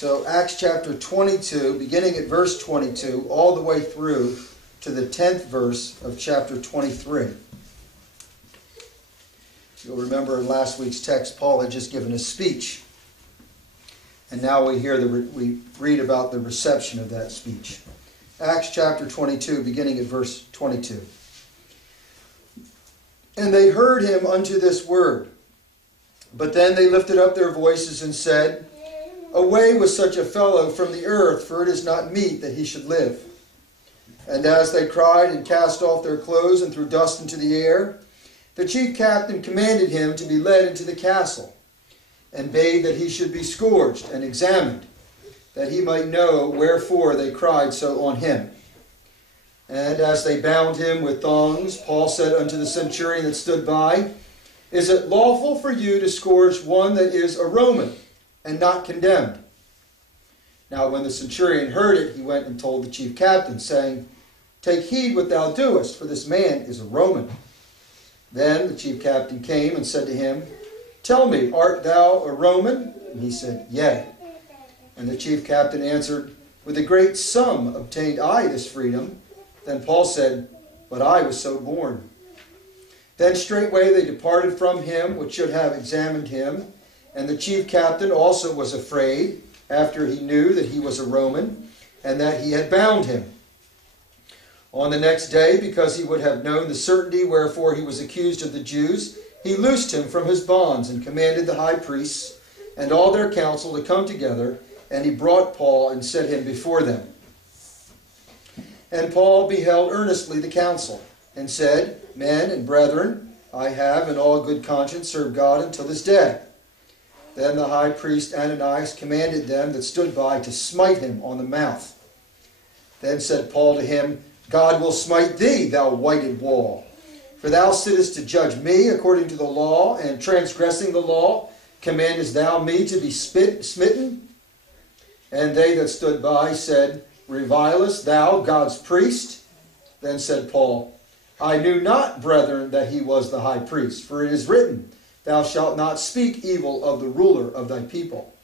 So Acts chapter 22, beginning at verse 22, all the way through to the 10th verse of chapter 23. You'll remember in last week's text, Paul had just given a speech. And now we read about the reception of that speech. Acts chapter 22, beginning at verse 22. And they heard him unto this word. But then they lifted up their voices and said, Away with such a fellow from the earth, for it is not meet that he should live. And as they cried and cast off their clothes and threw dust into the air, the chief captain commanded him to be led into the castle, and bade that he should be scourged and examined, that he might know wherefore they cried so on him. And as they bound him with thongs, Paul said unto the centurion that stood by, Is it lawful for you to scourge one that is a Roman, and not condemned? Now when the centurion heard it, he went and told the chief captain, saying, Take heed what thou doest, for this man is a Roman. Then the chief captain came and said to him, Tell me, art thou a Roman? And he said, Yea. And the chief captain answered, With a great sum obtained I this freedom. Then Paul said, But I was so born. Then straightway they departed from him, which should have examined him. And the chief captain also was afraid, after he knew that he was a Roman, and that he had bound him. On the next day, because he would have known the certainty wherefore he was accused of the Jews, he loosed him from his bonds, and commanded the high priests and all their council to come together, and he brought Paul and set him before them. And Paul beheld earnestly the council, and said, Men and brethren, I have in all good conscience served God until this day. Then the high priest Ananias commanded them that stood by to smite him on the mouth. Then said Paul to him, God will smite thee, thou whited wall. For thou sittest to judge me according to the law, and transgressing the law, commandest thou me to be smitten? And they that stood by said, Revilest thou God's priest? Then said Paul, I knew not, brethren, that he was the high priest, for it is written, Thou shalt not speak evil of the ruler of thy people.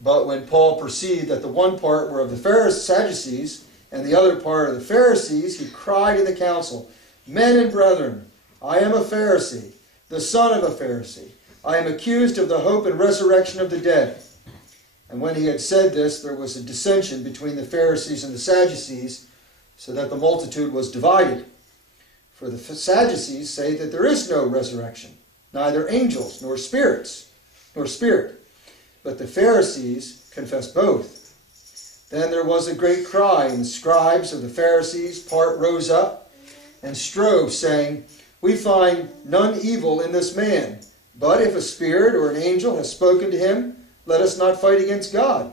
But when Paul perceived that the one part were of the Sadducees, and the other part of the Pharisees, he cried in the council, Men and brethren, I am a Pharisee, the son of a Pharisee. I am accused of the hope and resurrection of the dead. And when he had said this, there was a dissension between the Pharisees and the Sadducees, so that the multitude was divided. For the Sadducees say that there is no resurrection, neither angels, nor spirits, nor spirit. But the Pharisees confess both. Then there was a great cry, and the scribes of the Pharisees part rose up and strove, saying, We find none evil in this man. But if a spirit or an angel has spoken to him, let us not fight against God.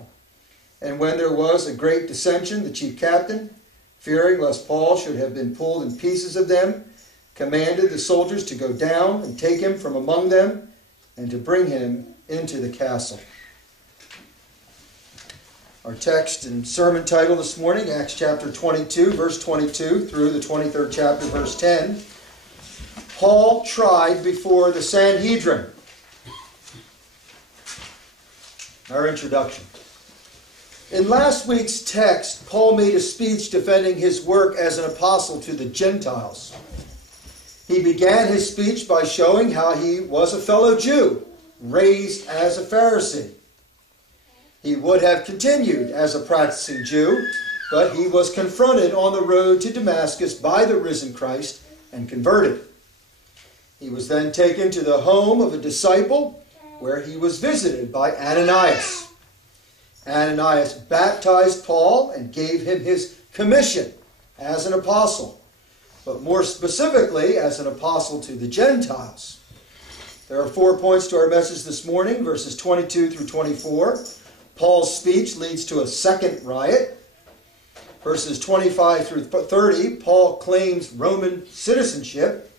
And when there was a great dissension, the chief captain, fearing lest Paul should have been pulled in pieces of them, commanded the soldiers to go down and take him from among them, and to bring him into the castle. Our text and sermon title this morning, Acts chapter 22, verse 22 through the 23rd chapter, verse 10. Paul tried before the Sanhedrin. Our introduction. In last week's text, Paul made a speech defending his work as an apostle to the Gentiles. He began his speech by showing how he was a fellow Jew, raised as a Pharisee. He would have continued as a practicing Jew, but he was confronted on the road to Damascus by the risen Christ and converted. He was then taken to the home of a disciple where he was visited by Ananias. Ananias baptized Paul and gave him his commission as an apostle, but more specifically as an apostle to the Gentiles. There are 4 points to our message this morning, verses 22 through 24. Paul's speech leads to a second riot. Verses 25 through 30, Paul claims Roman citizenship.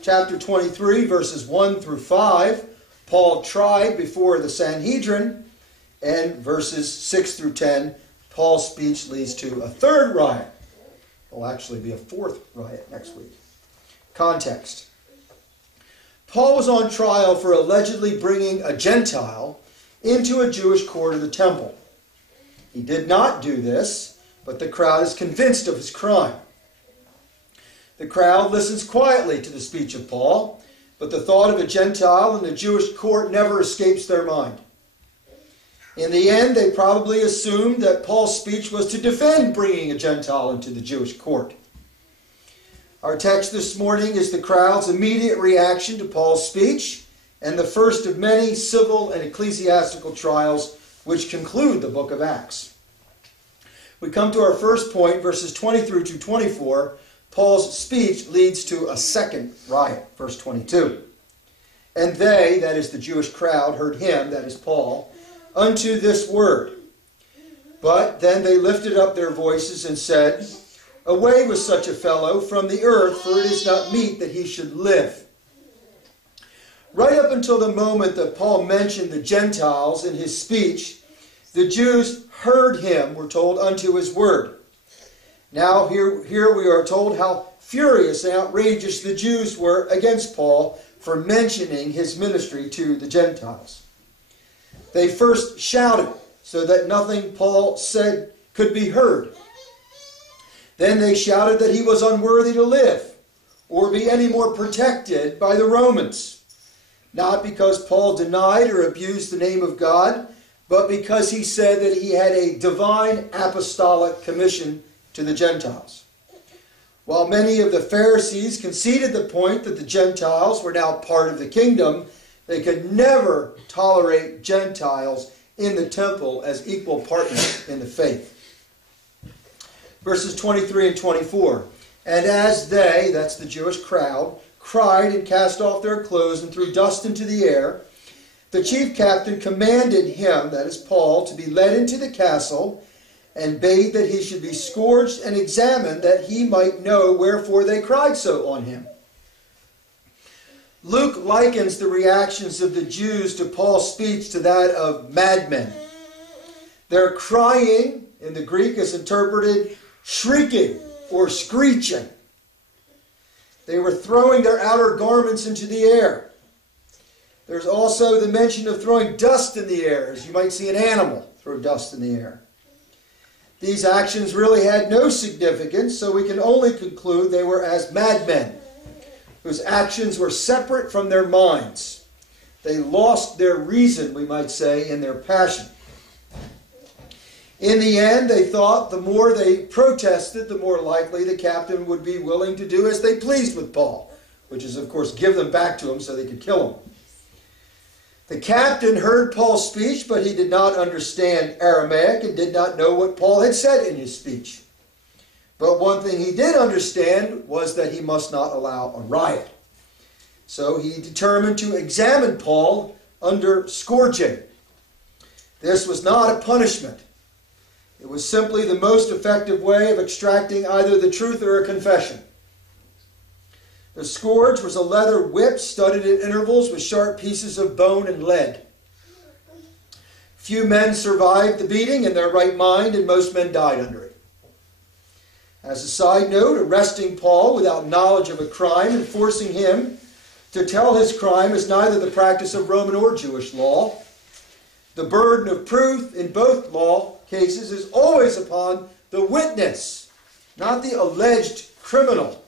Chapter 23, verses 1 through 5, Paul tried before the Sanhedrin. And verses 6 through 10, Paul's speech leads to a third riot. There'll actually be a fourth riot next week. Context. Paul was on trial for allegedly bringing a Gentile into a Jewish court of the temple. He did not do this, but the crowd is convinced of his crime. The crowd listens quietly to the speech of Paul, but the thought of a Gentile in the Jewish court never escapes their mind. In the end, they probably assumed that Paul's speech was to defend bringing a Gentile into the Jewish court. Our text this morning is the crowd's immediate reaction to Paul's speech and the first of many civil and ecclesiastical trials which conclude the book of Acts. We come to our first point, verses 20 through to 24. Paul's speech leads to a second riot, verse 22. And they, that is the Jewish crowd, heard him, that is Paul, unto this word. But then they lifted up their voices and said, Away with such a fellow from the earth, for it is not meet that he should live. Right up until the moment that Paul mentioned the Gentiles in his speech, the Jews heard him, we're told, unto his word. Now here we are told how furious and outrageous the Jews were against Paul for mentioning his ministry to the Gentiles. They first shouted so that nothing Paul said could be heard. Then they shouted that he was unworthy to live or be any more protected by the Romans. Not because Paul denied or abused the name of God, but because he said that he had a divine apostolic commission to the Gentiles. While many of the Pharisees conceded the point that the Gentiles were now part of the kingdom, they could never tolerate Gentiles in the temple as equal partners in the faith. Verses 23 and 24. And as they, that's the Jewish crowd, cried and cast off their clothes and threw dust into the air, the chief captain commanded him, that is Paul, to be led into the castle, and bade that he should be scourged and examined, that he might know wherefore they cried so on him. Luke likens the reactions of the Jews to Paul's speech to that of madmen. Their crying, in the Greek, is interpreted shrieking or screeching. They were throwing their outer garments into the air. There's also the mention of throwing dust in the air, as you might see an animal throw dust in the air. These actions really had no significance, so we can only conclude they were as madmen, whose actions were separate from their minds. They lost their reason, we might say, in their passion. In the end, they thought the more they protested, the more likely the captain would be willing to do as they pleased with Paul, which is, of course, give them back to him so they could kill him. The captain heard Paul's speech, but he did not understand Aramaic and did not know what Paul had said in his speech. But one thing he did understand was that he must not allow a riot. So he determined to examine Paul under scourging. This was not a punishment. It was simply the most effective way of extracting either the truth or a confession. The scourge was a leather whip studded at intervals with sharp pieces of bone and lead. Few men survived the beating in their right mind, and most men died under it. As a side note, arresting Paul without knowledge of a crime and forcing him to tell his crime is neither the practice of Roman or Jewish law. The burden of proof in both law cases is always upon the witness, not the alleged criminal.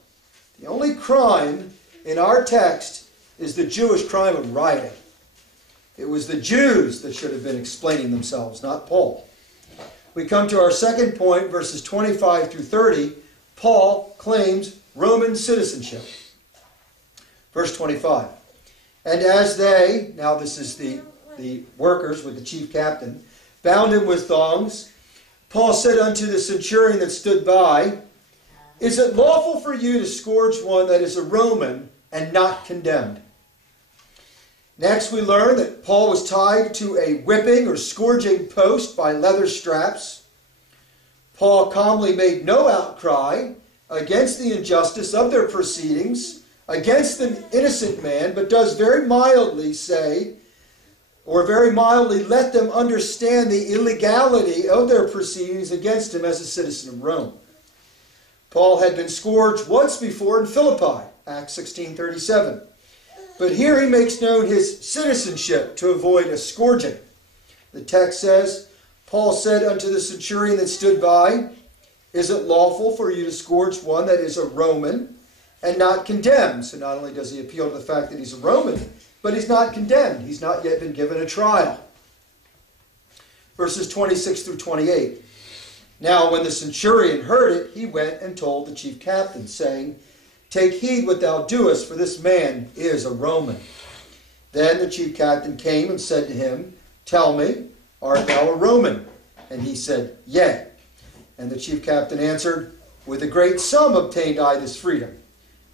The only crime in our text is the Jewish crime of rioting. It was the Jews that should have been explaining themselves, not Paul. We come to our second point, verses 25 through 30. Paul claims Roman citizenship. Verse 25. And as they, now this is the workers with the chief captain, bound him with thongs, Paul said unto the centurion that stood by, Is it lawful for you to scourge one that is a Roman and not condemned? Next we learn that Paul was tied to a whipping or scourging post by leather straps. Paul calmly made no outcry against the injustice of their proceedings, against the innocent man, but does very mildly say, or very mildly let them understand the illegality of their proceedings against him as a citizen of Rome. Paul had been scourged once before in Philippi, Acts 16:37. But here he makes known his citizenship to avoid a scourging. The text says, Paul said unto the centurion that stood by, is it lawful for you to scourge one that is a Roman and not condemned? So not only does he appeal to the fact that he's a Roman, but he's not condemned. He's not yet been given a trial. Verses 26 through 28. Now when the centurion heard it, he went and told the chief captain, saying, take heed what thou doest, for this man is a Roman. Then the chief captain came and said to him, tell me, art thou a Roman? And he said, yea. And the chief captain answered, with a great sum obtained I this freedom.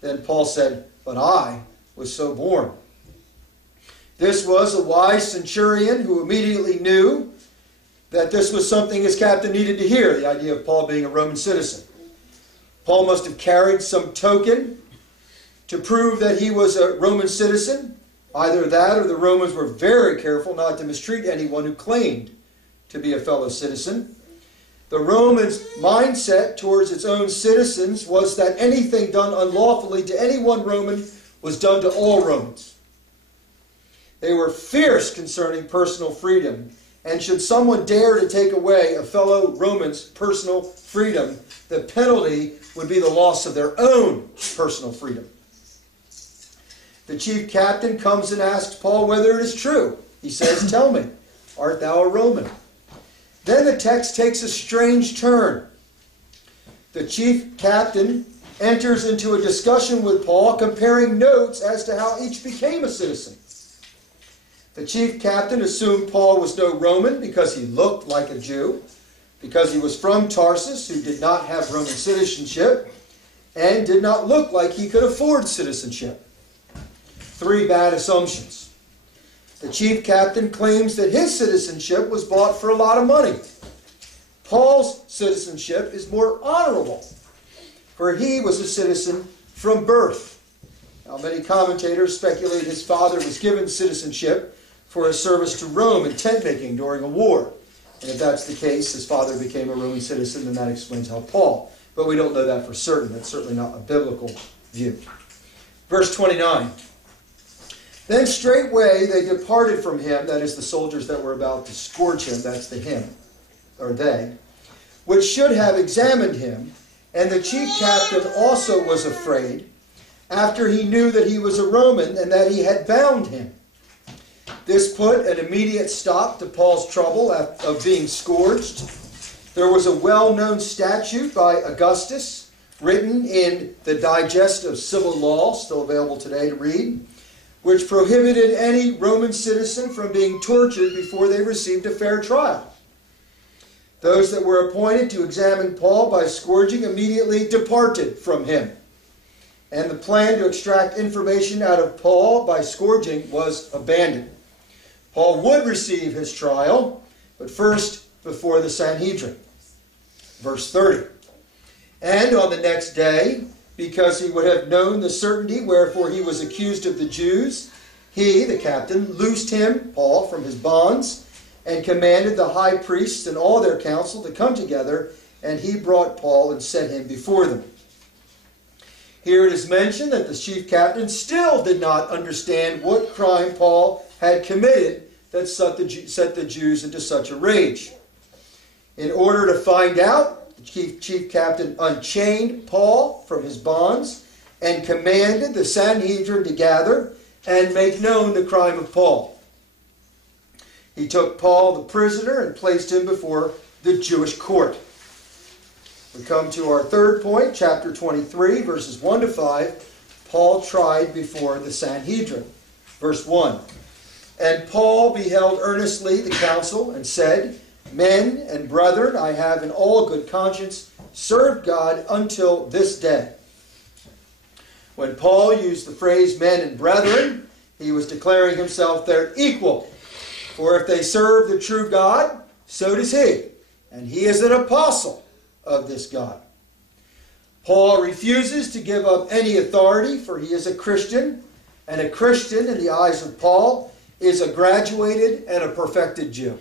Then Paul said, but I was so born. This was a wise centurion who immediately knew that this was something his captain needed to hear, the idea of Paul being a Roman citizen. Paul must have carried some token to prove that he was a Roman citizen. Either that or the Romans were very careful not to mistreat anyone who claimed to be a fellow citizen. The Romans' mindset towards its own citizens was that anything done unlawfully to any one Roman was done to all Romans. They were fierce concerning personal freedom, and should someone dare to take away a fellow Roman's personal freedom, the penalty would be the loss of their own personal freedom. The chief captain comes and asks Paul whether it is true. He says, tell me, art thou a Roman? Then the text takes a strange turn. The chief captain enters into a discussion with Paul, comparing notes as to how each became a citizen. The chief captain assumed Paul was no Roman because he looked like a Jew, because he was from Tarsus, who did not have Roman citizenship, and did not look like he could afford citizenship. Three bad assumptions. The chief captain claims that his citizenship was bought for a lot of money. Paul's citizenship is more honorable, for he was a citizen from birth. Now, many commentators speculate his father was given citizenship for his service to Rome in tent making during a war. And if that's the case, his father became a Roman citizen, then that explains how Paul. But we don't know that for certain. That's certainly not a biblical view. Verse 29. Then straightway they departed from him, that is the soldiers that were about to scourge him, that's the him, or they, which should have examined him. And the chief captain also was afraid, after he knew that he was a Roman and that he had bound him. This put an immediate stop to Paul's trouble of being scourged. There was a well-known statute by Augustus, written in the Digest of Civil Law, still available today to read, which prohibited any Roman citizen from being tortured before they received a fair trial. Those that were appointed to examine Paul by scourging immediately departed from him. And the plan to extract information out of Paul by scourging was abandoned. Paul would receive his trial, but first before the Sanhedrin. Verse 30. And on the next day, because he would have known the certainty wherefore he was accused of the Jews, he, the captain, loosed him, Paul, from his bonds, and commanded the high priests and all their council to come together, and he brought Paul and set him before them. Here it is mentioned that the chief captain still did not understand what crime Paul had committed that set the Jews into such a rage. In order to find out, the chief captain unchained Paul from his bonds and commanded the Sanhedrin to gather and make known the crime of Paul. He took Paul the prisoner and placed him before the Jewish court. We come to our third point, chapter 23, verses 1 to 5. Paul tried before the Sanhedrin. Verse 1. And Paul beheld earnestly the council and said, Men and brethren, I have in all good conscience served God until this day. When Paul used the phrase men and brethren, he was declaring himself their equal. For if they serve the true God, so does he. And he is an apostle of this God. Paul refuses to give up any authority, for he is a Christian, and a Christian in the eyes of Paul is a graduated and a perfected Jew.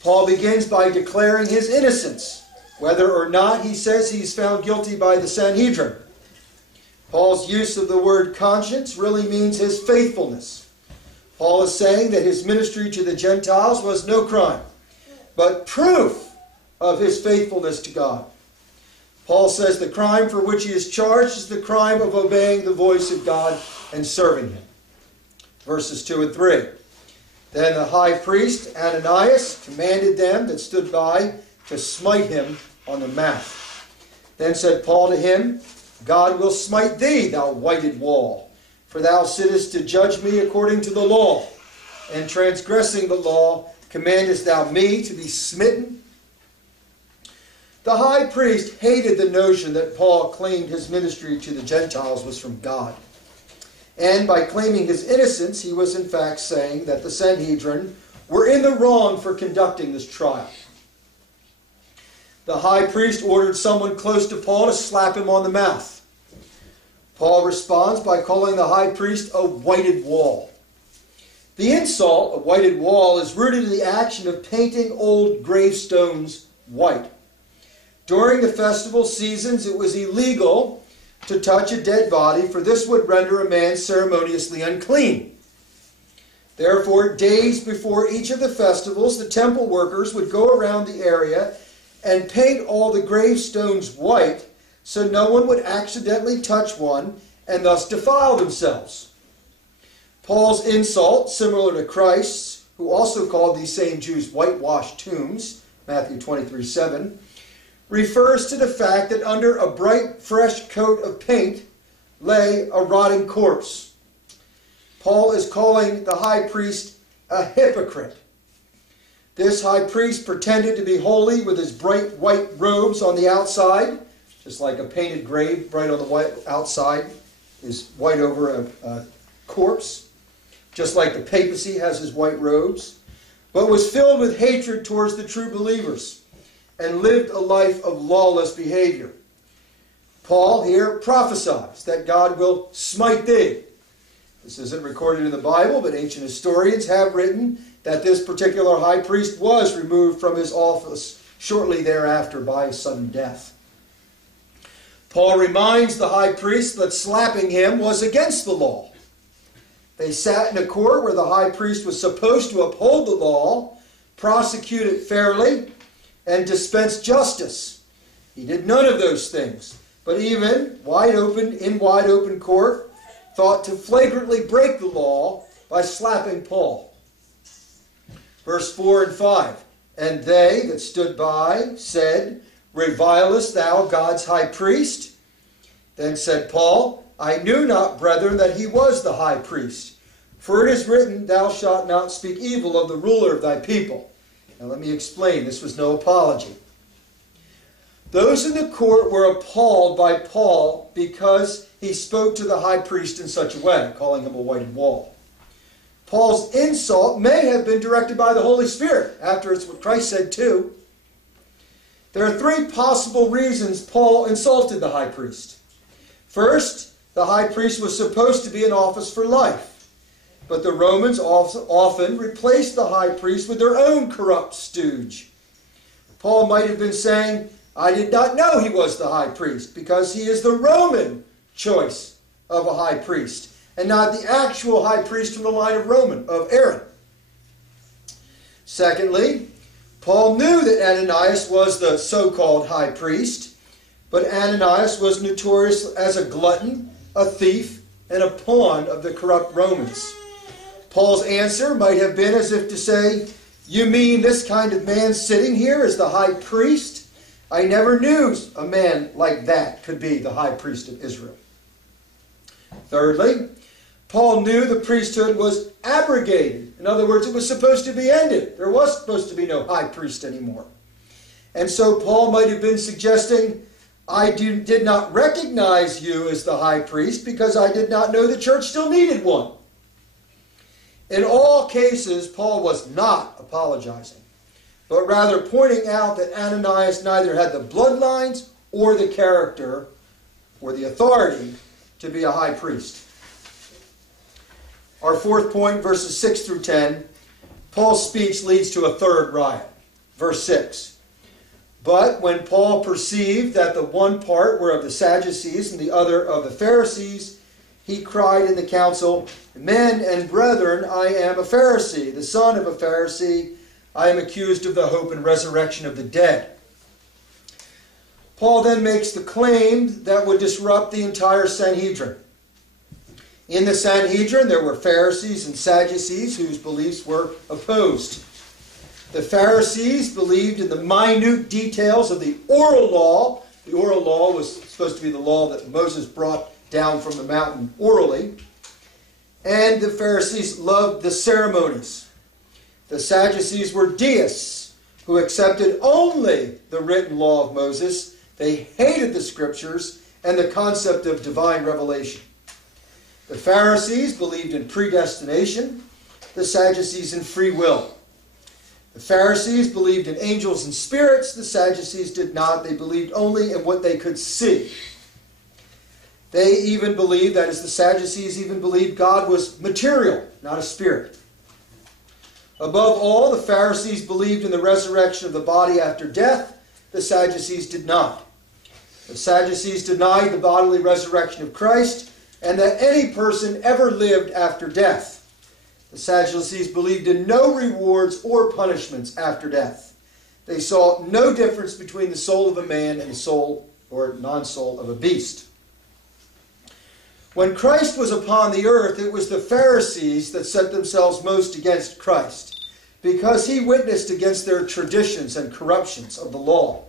Paul begins by declaring his innocence, whether or not he says he's found guilty by the Sanhedrin. Paul's use of the word conscience really means his faithfulness. Paul is saying that his ministry to the Gentiles was no crime, but proof of his faithfulness to God. Paul says the crime for which he is charged is the crime of obeying the voice of God and serving him. Verses 2 and 3. Then the high priest Ananias commanded them that stood by to smite him on the mouth. Then said Paul to him, God will smite thee, thou whited wall, for thou sittest to judge me according to the law, and transgressing the law, commandest thou me to be smitten? The high priest hated the notion that Paul claimed his ministry to the Gentiles was from God. And by claiming his innocence, he was in fact saying that the Sanhedrin were in the wrong for conducting this trial. The high priest ordered someone close to Paul to slap him on the mouth. Paul responds by calling the high priest a whited wall. The insult, a whited wall, is rooted in the action of painting old gravestones white. During the festival seasons, it was illegal to touch a dead body, for this would render a man ceremoniously unclean. Therefore, days before each of the festivals, the temple workers would go around the area and paint all the gravestones white, so no one would accidentally touch one and thus defile themselves. Paul's insult, similar to Christ's, who also called these same Jews whitewashed tombs, Matthew 23:7, refers to the fact that under a bright, fresh coat of paint lay a rotting corpse. Paul is calling the high priest a hypocrite. This high priest pretended to be holy with his bright white robes on the outside, just like a painted grave, bright on the white outside is white over a corpse, just like the papacy has his white robes, but was filled with hatred towards the true believers and lived a life of lawless behavior. Paul here prophesies that God will smite thee. This isn't recorded in the Bible, but ancient historians have written that this particular high priest was removed from his office shortly thereafter by sudden death. Paul reminds the high priest that slapping him was against the law. They sat in a court where the high priest was supposed to uphold the law, prosecute it fairly, and dispense justice. He did none of those things, but even in wide open court, thought to flagrantly break the law by slapping Paul. Verse 4 and 5, and they that stood by said, revilest thou God's high priest? Then said Paul, I knew not, brethren, that he was the high priest. For it is written, thou shalt not speak evil of the ruler of thy people. Now let me explain. This was no apology. Those in the court were appalled by Paul because he spoke to the high priest in such a way, calling him a whited wall. Paul's insult may have been directed by the Holy Spirit. After it's what Christ said too. There are three possible reasons Paul insulted the high priest. First, the high priest was supposed to be in office for life. But the Romans often replaced the high priest with their own corrupt stooge. Paul might have been saying, I did not know he was the high priest, because he is the Roman choice of a high priest, and not the actual high priest from the line of Aaron. Secondly, Paul knew that Ananias was the so-called high priest, but Ananias was notorious as a glutton, a thief, and a pawn of the corrupt Romans. Paul's answer might have been as if to say, you mean this kind of man sitting here is the high priest? I never knew a man like that could be the high priest of Israel. Thirdly, Paul knew the priesthood was abrogated. In other words, it was supposed to be ended. There was supposed to be no high priest anymore. And so Paul might have been suggesting, I did not recognize you as the high priest because I did not know the church still needed one. In all cases, Paul was not apologizing, but rather pointing out that Ananias neither had the bloodlines or the character or the authority to be a high priest. Our fourth point, verses 6 through 10, Paul's speech leads to a third riot. Verse 6. But when Paul perceived that the one part were of the Sadducees and the other of the Pharisees, he cried in the council, "Men and brethren, I am a Pharisee, the son of a Pharisee. I am accused of the hope and resurrection of the dead." Paul then makes the claim that would disrupt the entire Sanhedrin. In the Sanhedrin, there were Pharisees and Sadducees whose beliefs were opposed. The Pharisees believed in the minute details of the oral law. The oral law was supposed to be the law that Moses brought down from the mountain orally. And the Pharisees loved the ceremonies. The Sadducees were deists who accepted only the written law of Moses. They hated the scriptures and the concept of divine revelation. The Pharisees believed in predestination, the Sadducees in free will. The Pharisees believed in angels and spirits, the Sadducees did not. They believed only in what they could see. They even believed, that is, the Sadducees even believed God was material, not a spirit. Above all, the Pharisees believed in the resurrection of the body after death. The Sadducees did not. The Sadducees denied the bodily resurrection of Christ and that any person ever lived after death. The Sadducees believed in no rewards or punishments after death. They saw no difference between the soul of a man and the soul or non-soul of a beast. When Christ was upon the earth, it was the Pharisees that set themselves most against Christ, because he witnessed against their traditions and corruptions of the law.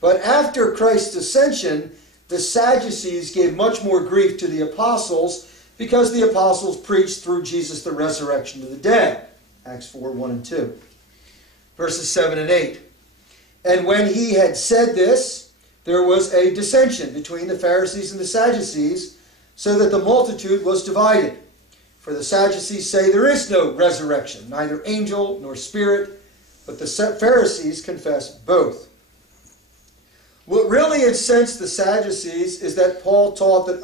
But after Christ's ascension, the Sadducees gave much more grief to the apostles, because the apostles preached through Jesus the resurrection of the dead. Acts 4, 1 and 2. Verses 7 and 8. And when he had said this, there was a dissension between the Pharisees and the Sadducees, so that the multitude was divided. For the Sadducees say there is no resurrection, neither angel nor spirit, but the Pharisees confess both. What really incensed the Sadducees is that Paul taught that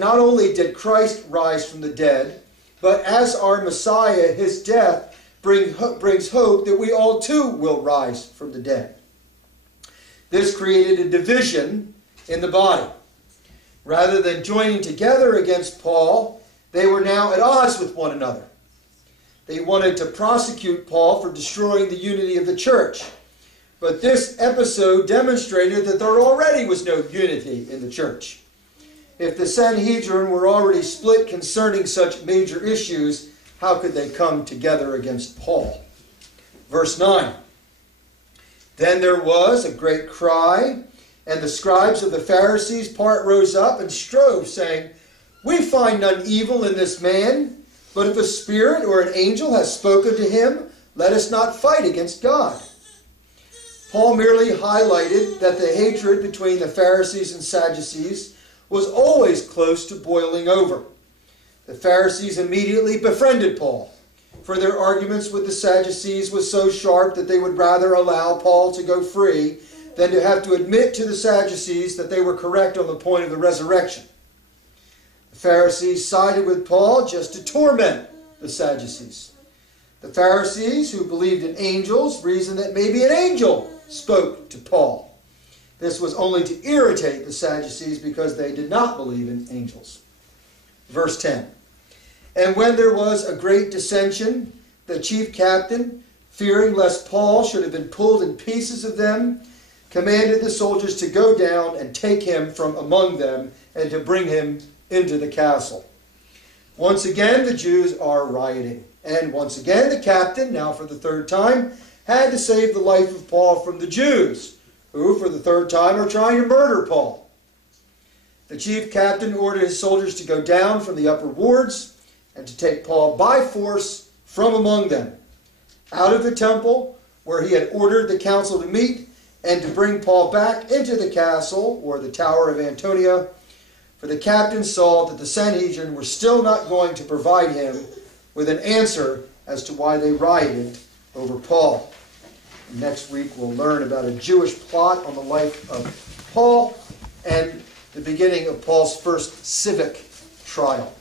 not only did Christ rise from the dead, but as our Messiah, his death brings hope that we all too will rise from the dead. This created a division in the body. Rather than joining together against Paul, they were now at odds with one another. They wanted to prosecute Paul for destroying the unity of the church. But this episode demonstrated that there already was no unity in the church. If the Sanhedrin were already split concerning such major issues, how could they come together against Paul? Verse 9. Then there was a great cry, and the scribes of the Pharisees part rose up and strove, saying, "We find none evil in this man, but if a spirit or an angel has spoken to him, let us not fight against God." Paul merely highlighted that the hatred between the Pharisees and Sadducees was always close to boiling over. The Pharisees immediately befriended Paul, for their arguments with the Sadducees was so sharp that they would rather allow Paul to go free than to have to admit to the Sadducees that they were correct on the point of the resurrection. The Pharisees sided with Paul just to torment the Sadducees. The Pharisees, who believed in angels, reasoned that maybe an angel spoke to Paul. This was only to irritate the Sadducees because they did not believe in angels. Verse 10. And when there was a great dissension, the chief captain, fearing lest Paul should have been pulled in pieces of them, commanded the soldiers to go down and take him from among them and to bring him into the castle. Once again, the Jews are rioting. And once again, the captain, now for the third time, had to save the life of Paul from the Jews, who, for the third time, are trying to murder Paul. The chief captain ordered his soldiers to go down from the upper wards and to take Paul by force from among them, out of the temple where he had ordered the council to meet, and to bring Paul back into the castle, or the Tower of Antonia, for the captain saw that the Sanhedrin were still not going to provide him with an answer as to why they rioted over Paul. Next week we'll learn about a Jewish plot on the life of Paul and the beginning of Paul's first civic trial.